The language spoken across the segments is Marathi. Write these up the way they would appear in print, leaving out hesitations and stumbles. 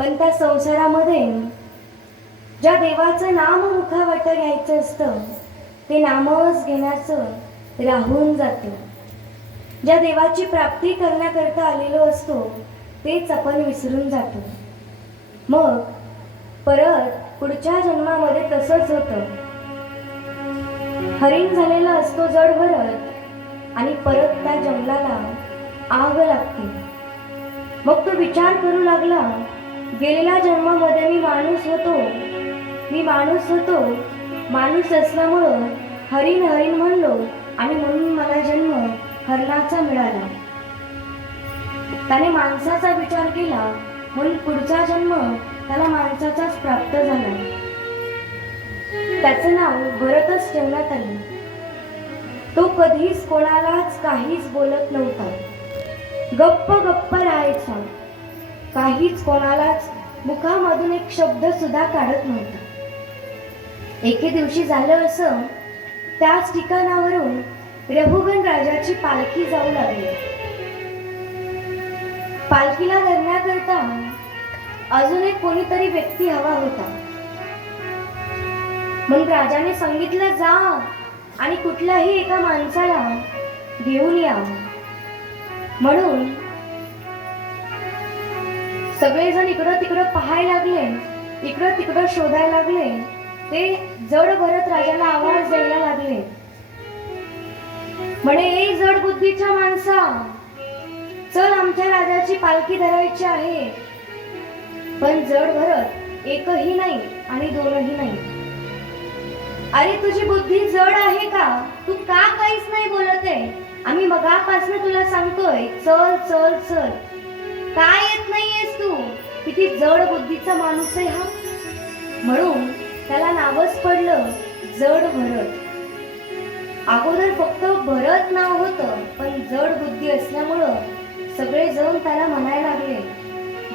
पण त्या संसारामध्ये ज्या देवाचं नाम मुखावाटं घ्यायचं असतं ते नामच घेण्याचं राहून जातं. ज्या देवाची प्राप्ती करण्याकरता आलेलो असतो तेच आपण विसरून जातो. मग परत पुढच्या जन्मामध्ये तसंच होतं. हरिण झालेला असतो जड भरत आणि परत त्या जंगलाला आग लागते. मग तो विचार करू लागला, गेलेल्या जन्मामध्ये मी माणूस होतो, माणूस असल्यामुळं हरिण हरिण म्हणलो आणि म्हणून मला जन्म हरणाचा मिळाला. त्याने माणसाचा विचार केला म्हणून पुढचा जन्म त्याला माणसाचाच प्राप्त झाला. त्याचं नाव भरतच ठेवण्यात आले. तो कधीच कोणालाच काहीच बोलत नव्हता, गप्प गप्प राहायचा, काहीच कोणालाच मुखामधून एक शब्द सुद्धा काढत नव्हता. एके दिवशी झालं असं, त्याच ठिकाणावरून रघुगण राजाची पालखी जाऊ लागली. पालखीला धरण्याकरता अजून एक कोणीतरी व्यक्ती हवा होता. मग राजाने सांगितलं, जा आणि कुठल्याही एका माणसाला घेऊन या. म्हणून सगळेजण इकडं तिकडं पाहायला लागले, इकडं तिकडं शोधायला लागले. ते जड भरत राजाला आवाज द्यायला लागले, म्हणे ए जड बुद्धीच्या माणसा, चल आमच्या राजाची पालखी धरायची आहे. पण जड भरत एकही नाही आणि दोनही नाही. अरे तुझी बुद्धी जड आहे का? तू का काहीच नाही बोलत आहे? आम्ही मगापासून तुला सांगतोय चल चल चल, काय येत नाहीयेस तू? किती जड बुद्धीचा माणूस आहे हा. म्हणून त्याला नावच पडलं जड भरत. अगोदर फक्त भरत नाव होतं, पण जड बुद्धी असल्यामुळं सगळे जण त्याला म्हणायला लागले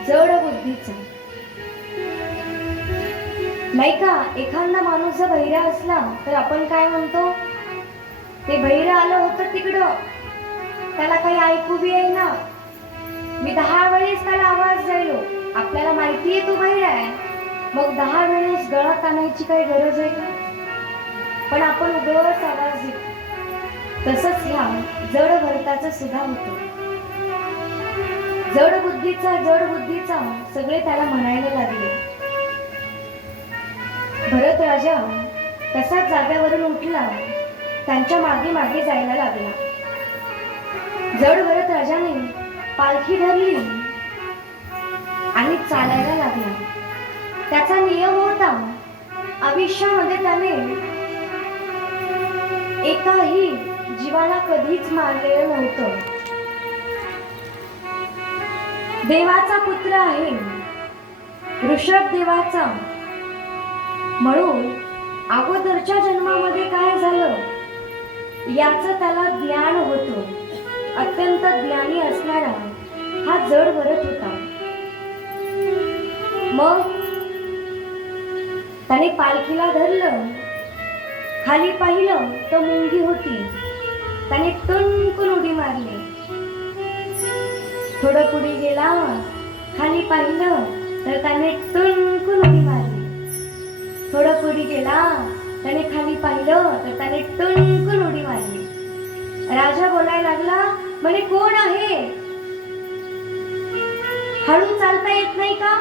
जड बुद्धीचा. नाही का, एखादा माणूस जर बहिरा असला तर आपण काय म्हणतो, ते बहिरा आलं होतं तिकडं, त्याला काही ऐकू बी येईना. मी 10 वेळेस त्याला आवाज द्यायलो. आपल्याला माहितीये तो बहिरा आहे, मग 10 वेळेस गळा ताणायची काही गरज आहे का? पण आपण उगाच आवाज देतो. तसंच ह्या जड भरताचं सुद्धा होतं. जड बुद्धीचा सगळे त्याला म्हणायला लागले. भरत राजा तसाच जाग्यावरून उठला, त्यांच्या मागे मागे जायला लागला. जड भरत राजाने पालखी धरली आणि चालायला लागला. त्याचा नियम होता, आयुष्यामध्ये त्याने एकाही जीवाला कधीच मारलेलं नव्हतं. देवाचा पुत्र आहे, ऋषभ देवाचा. म्हणून अगोदरच्या जन्मामध्ये काय झालं याचं त्याला ज्ञान होतं. अत्यंत ज्ञानी असणारा हा जड भरत होता. मग त्याने पालखीला धरलं, खाली पाहिलं तर मुंगी होती. त्याने टुनकून उडी मारली. थोडं पुढे गेला, खाली पाहिलं तर त्याने टुनकून उडी मारली. थोडं पुढे गेला, त्याने खाली पाहिलं तर त्याने टुनकून उडी मारली. राजा बोलायला लागला, म्हणे कोण आहे? हळू चालता येत नाही का?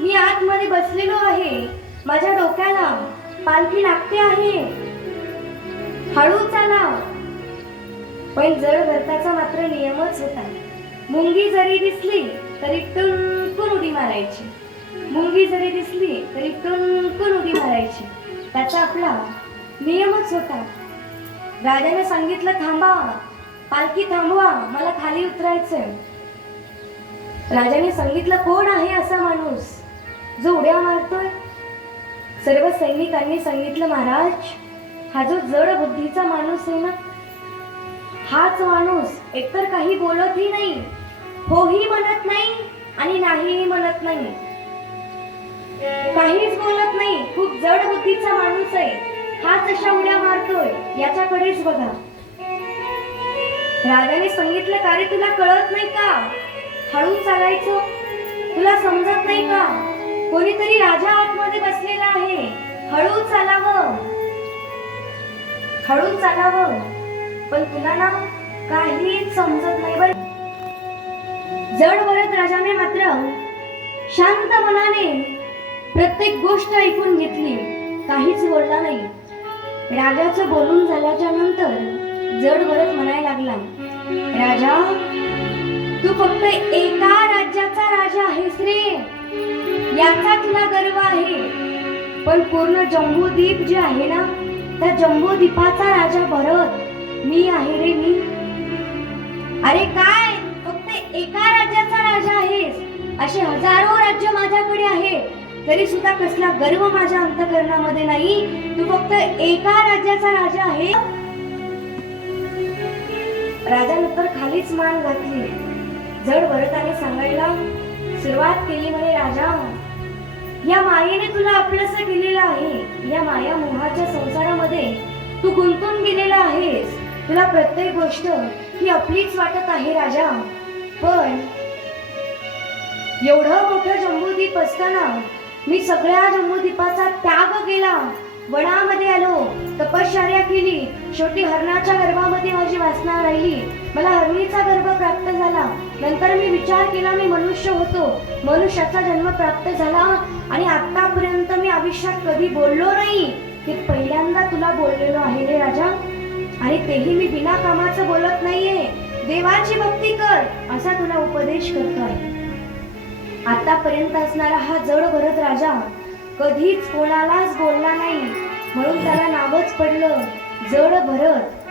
मी आतमध्ये बसलेलो आहे, माझ्या डोक्याला पालखी लागते आहे, हळू चाला. पण जड भरताचा मात्र नियमच होता, मुंगी जरी दिसली तरी टुनकून उडी मारायची, मुंगी जरी दिसली तरी टुनकून उडी मारायची. त्याचा आपला नियमच होता. राजाने सांगितलं, थांबा, पालखी थांबवा, मला खाली उतरायचंय. राजाने सांगितलं, कोण आहे असा माणूस जो उड्या मारतोय? सर्व सैनिकांनी सांगितलं, महाराज, हा जो जड बुद्धीचा माणूस आहे ना, हाच माणूस एकतर काही बोलतही नाही, होही म्हणत नाही आणि नाहीही म्हणत नाही, काहीच बोलत नाही, खूप जड बुद्धीचा माणूस आहे. हाच अशा उड्या मारतोय, याच्याकडेच बघा. राजाने सांगितलं, का रे तुला कळत नाही का? हळू चालायचं. तुला समजत नाही का? कोणीतरी राजा आतमध्ये बसलेला आहे. हळू चालावं, हळू चालावं. पण तुला ना काहीच समजत नाही बरं. जड भरत राजाने मात्र शांत मनाने प्रत्येक गोष्ट ऐकून घेतली, काहीच बोलला नाही. राजाचं बोलून झाल्याच्या नंतर जड भरत म्हणायला लागला, राजा, तू फक्त एका राज्याचा राजा आहेस रे, याचा तुला गर्व आहे. पण पूर्ण जम्बूद्वीप जे आहे ना, त्या जम्बूद्वीपाचा राजा भरत मी आहे रे, मी. अरे काय, फक्त एका राज्याचा राजा आहेस? असे हजारो राज्य माझ्याकडे आहेत, तरी सुद्धा कसला गर्व माझ्या अंतःकरणामध्ये नाही. तू फक्त एका राज्याचा राजा आहे. राजानंतर खालीच मान घातली. जड भरताने सांगायला सुरुवात केली, म्हणे, राजा, या मायेने तुला आपलंसं केलेलं आहे. या माया मोहाच्या संसारामध्ये तू गुंतून गेलेला आहेस. तुला प्रत्येक गोष्ट ही आपलीच वाटत आहे राजा. पण एवढं मोठं जम्बूद्वीप असताना मी सगळ्या जम्बूद्वीपाचा त्याग केला. वनामध्ये आलो, तपश्चर्या केली. शेवटी हरणाच्या गर्भामध्ये माझी वासना राहिली. मला हरणीचा गर्भ प्राप्त झाला. नंतर मी विचार केला, मी मनुष्य होतो. मनुष्याचा जन्म प्राप्त झाला. आणि आतापर्यंत मी आयुष्यात कधी बोललो नाही. हे पहिल्यांदा तुला बोललेलो आहे रे राजा. आणि तेही मी बिना कामाचं बोलत नाहीये. देवाची भक्ती कर असा तुला उपदेश करतोय. आतापर्यंत असणारा हा जड भरत राजा कधीच कोणालाच बोलला नाही, म्हणून त्याला नावच पडलं जड भरत.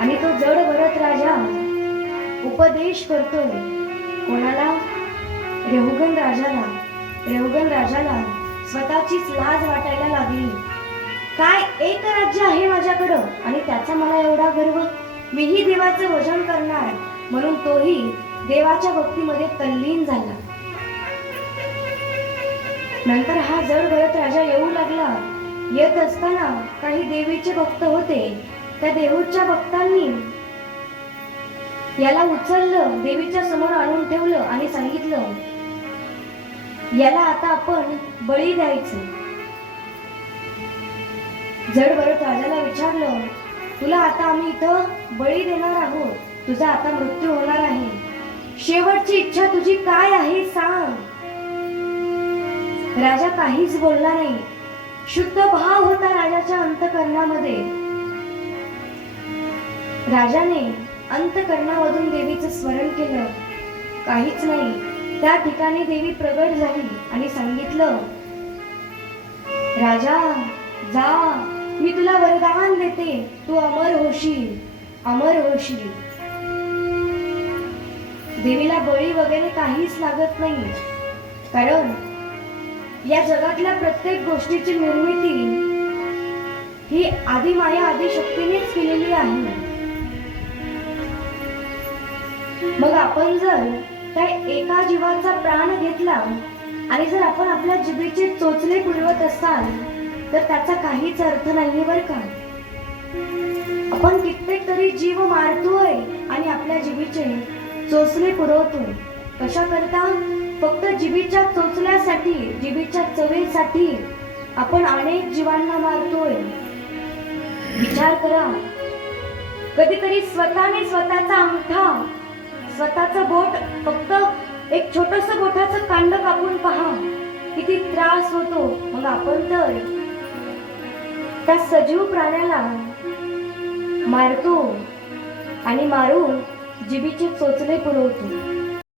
आणि तो जड भरत राजा उपदेश करतोय कोणाला? रेहुगण राजाला. रेहुगण राजाला स्वतःचीच लाज वाटायला लागली. काय एक राज्य आहे माझ्याकडं आणि त्याचा मला एवढा गर्व? मीही देवाचं भजन करणार, म्हणून तोही देवाच्या भक्तीमध्ये तल्लीन झाला. नंतर हा जड भरत राजा येऊ लागला. येत असताना काही देवीचे भक्त होते. त्या देवीच्या भक्तांनी याला उचललं, देवीच्या समोर आणून ठेवलं आणि सांगितलं, याला आता आपण बळी द्यायचं. जड भरत राजाला विचारलं, तुला आता आम्ही इथं बळी देणार आहोत. तुझा आता मृत्यू होणार आहे. शेवटची इच्छा तुझी काय आहे सांग. राजा काहीच बोलला नाही. शुद्ध भाव होता राजाच्या अंतःकरणामध्ये. राजाने अंतःकरणामधून देवीचं स्मरण केलं. काहीच नाही. त्या ठिकाणी देवी प्रगट झाली आणि सांगितलं, राजा जा, मी तुला वरदान देते. तू अमर होशील, अमर होशील. देवीला बळी वगैरे काहीच लागत नाही, कारण या जगातल्या प्रत्येक गोष्टीची निर्मिती ही आदिमाया आदिशक्तीनेच केलेली आहे. मग आपण जर त्या एका जीवाचा प्राण घेतला आणि जर आपण आपल्या जिभेचे चोचले पुरवत असाल तर त्याचा काहीच अर्थ नाहीये बरं का. आपण कित्येक तरी जीव मारतोय आणि आपल्या जिभेचे चोचले पुरवतोय. कशा करता? फक्त जिभेच्या चोचल्यासाठी, जिभेच्या चवेसाठी आपण अनेक जीवांना मारतोय. विचार करा, कधीतरी स्वतःने स्वतःचा अंगठा, स्वतःचं बोट, फक्त एक छोटस बोटाचं कांड कापून पहा, किती त्रास होतो. मग आपण तर त्या सजीव प्राण्याला मारतो आणि मारून जिभेचे चोचले पुरवतो.